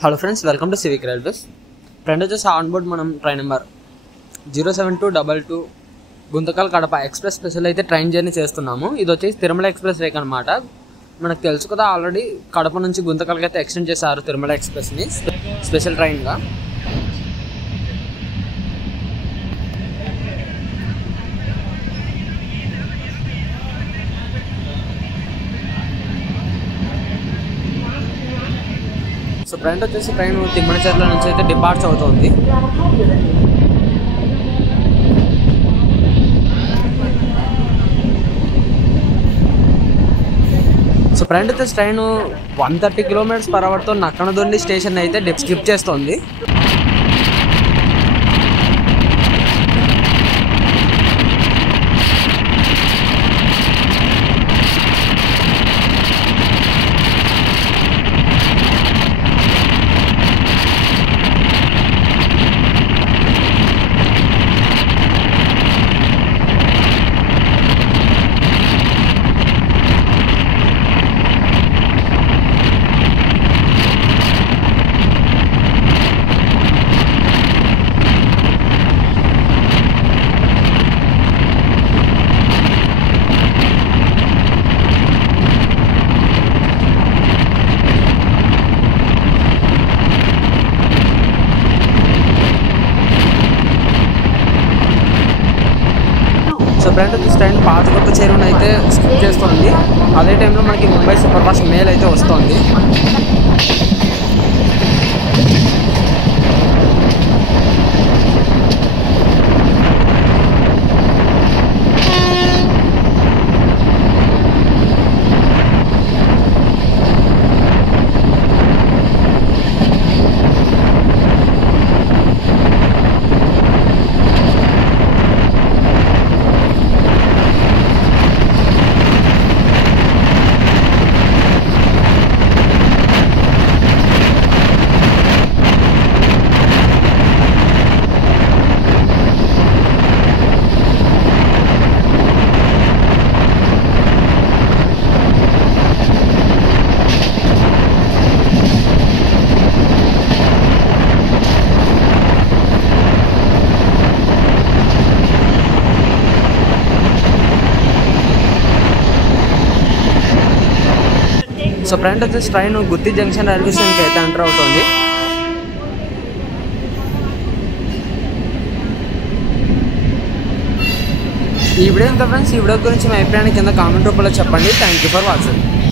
Hello friends, welcome to civic railways. Friend వచ్చేసి on board మనం train number 07222 Guntakal Kadapa express special అయితే train journey చేస్తున్నాము. ఇది వచ్చేసి తిరుమల ఎక్స్ప్రెస్ రేక్ అనమాట. మనకు తెలుసు కదా, ఆల్రెడీ కడప నుంచి గుంతకల్కి అయితే ఎక్స్టెండ్ చేశారు తిరుమల ఎక్స్ప్రెస్ని స్పెషల్ ట్రైన్గా. సో ఫ్రెండ్ వచ్చేసి ట్రైన్ తిమ్మనచెర్ల నుంచి అయితే డిపార్చ్ అవుతుంది. సో ఫ్రెండ్ వచ్చేసి ట్రైన్ 130 km/hతో నక్కనదొండి స్టేషన్ అయితే స్కిప్ చేస్తుంది. సో ఫ్రెండ్ వచ్చేసి ట్రైన్ పాతకొక్క చెరువును అయితే స్కిప్ చేస్తుంది. అదే టైంలో మనకి ముంబై సూపర్ ఫాస్ట్ మెయిల్ అయితే వస్తుంది. సో ఫ్రెండ్ వచ్చేసి ట్రైన్ గుత్తి జంక్షన్ రైల్వే స్టేషన్కి అయితే ఎంటర్ అవుతుంది. ఈ వీడియో ఎంత ఫ్రెండ్స్, ఈ వీడియో గురించి మీ అభిప్రాయాన్ని కింద కామెంట్ రూపంలో చెప్పండి. Thank you for watching.